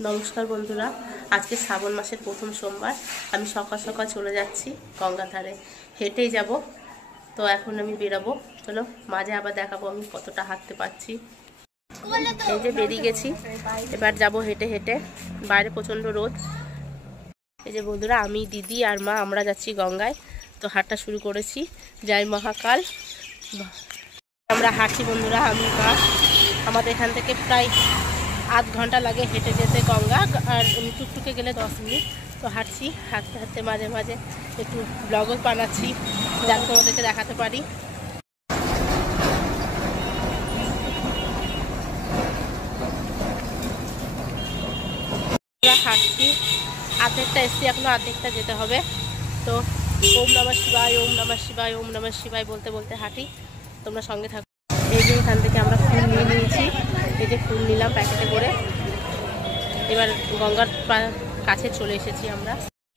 নমস্কার বন্ধুরা, আজকে শ্রাবণ মাসের প্রথম সোমবার। আমি সকাল সকাল চলে যাচ্ছি গঙ্গার ধারে, হেঁটেই যাব। তো এখন আমি বেরাবো, চলো মাঝে আবার দেখাবো আমি কতটা হাঁটতে পারছি। এই যে বেরিয়ে গেছি, এবার যাব হেঁটে হেঁটে। বাইরে প্রচণ্ড রোদ। এই যে বন্ধুরা, আমি দিদি আর মা আমরা যাচ্ছি গঙ্গায়। তো হাঁটা শুরু করেছি। জয় মহাকাল। আমরা হাঁটছি বন্ধুরা, আমি মা। আমাদের এখান থেকে প্রায় আধ ঘন্টা লাগে হেঁটে যেতে গঙ্গা, আর টুকটুকে গেলে 10 মিনিট। তো হাঁটছি, হাঁটতে হাঁটতে মাঝে মাঝে একটু ব্লগও বানাচ্ছি, যাতে তোমাদেরকে দেখাতে পারি। হাঁটছি, অর্ধেকটা এসছি, এখনো অর্ধেকটা যেতে হবে। তো ওম নমঃ শিবায়, ওম নমঃ শিবায়, ওম নমঃ শিবায় বলতে বলতে হাঁটি, তোমরা সঙ্গে থাকো। এই যে এখান থেকে আমরা ফুল নিয়ে নিয়েছি, এই যে ফুল নিলাম প্যাকেটে করে। এবার গঙ্গার কাছে চলে এসেছি আমরা।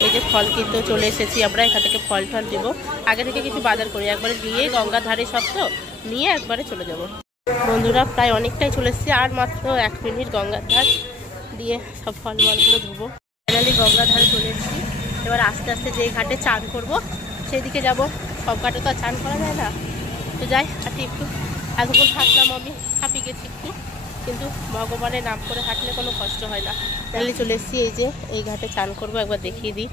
এই যে ফল কিনতেও চলে এসেছি আমরা, এখান থেকে ফল টল দেবো। আগে থেকে কিছু বাজার করি, একবারে গিয়ে গঙ্গার ধারে সব তো নিয়ে একবারে চলে যাব। বন্ধুরা প্রায় অনেকটাই চলে এসেছি, আর মাত্র 1 মিনিট গঙ্গার ধার দিয়ে সব ফলমলগুলো ধুবো। ফাইনালি গঙ্গার ধারে চলে এসেছি। এবার আস্তে আস্তে যে ঘাটে চান করব সেদিকে যাব। সব ঘাটে তো আর চান করা যায় না, তো যাই হাঁটি একটু। এতক্ষণ হাঁটলাম, আমি হাঁপিয়ে গেছি একটু, কিন্তু ভগবানের নাম করে হাঁটলে কোনো কষ্ট হয় না। তাহলে চলে এসেছি, এই যে এই ঘাটে চান করবো, একবার দেখিয়ে দিই।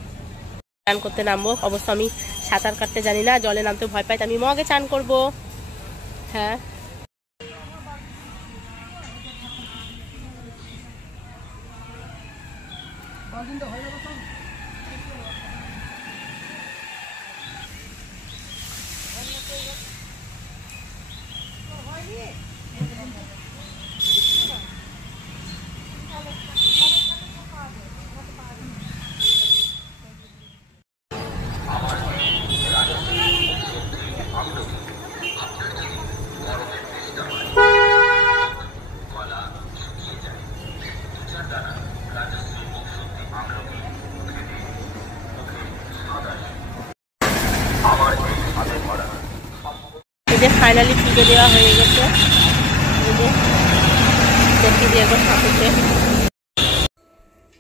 চান করতে নামবো। অবশ্য আমি সাঁতার কাটতে জানি না, জলে নামতে ভয় পাই, আমি মগে চান করব। হ্যাঁ, এই যে ফাইনালি পুজো দেওয়া হয়ে গেছে। এই যে দেখি দিয়ে একবার ঠাকুরকে।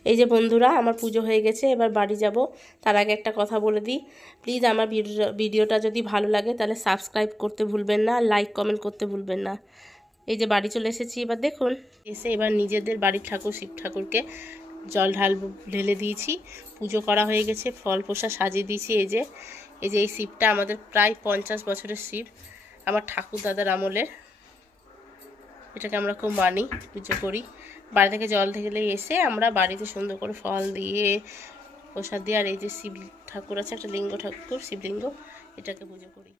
এই যে বন্ধুরা, আমার পুজো হয়ে গেছে, এবার বাড়ি যাব। তার আগে একটা কথা বলে দিই, প্লিজ আমার ভিডিওটা যদি ভালো লাগে তাহলে সাবস্ক্রাইব করতে ভুলবেন না, লাইক কমেন্ট করতে ভুলবেন না। এই যে বাড়ি চলে এসেছি, এবার দেখুন এসে এবার নিজেদের বাড়ির ঠাকুর শিব ঠাকুরকে জল ঢেলে দিয়েছি। পুজো করা হয়ে গেছে, ফল প্রসাদ সাজিয়ে দিয়েছি। এই শিবটা আমাদের প্রায় 50 বছরের শিব, আমার ঠাকুর দাদার আমলের। এটাকে আমরা খুব মানি, পুজো করি। বাড়ি থেকে জল ঢেলে এসে আমরা বাড়িতে সুন্দর করে ফল দিয়ে প্রসাদ দিয়ে, আর এই যে শিব ঠাকুর আছে, একটা লিঙ্গ ঠাকুর, শিবলিঙ্গ, এটাকে পুজো করি।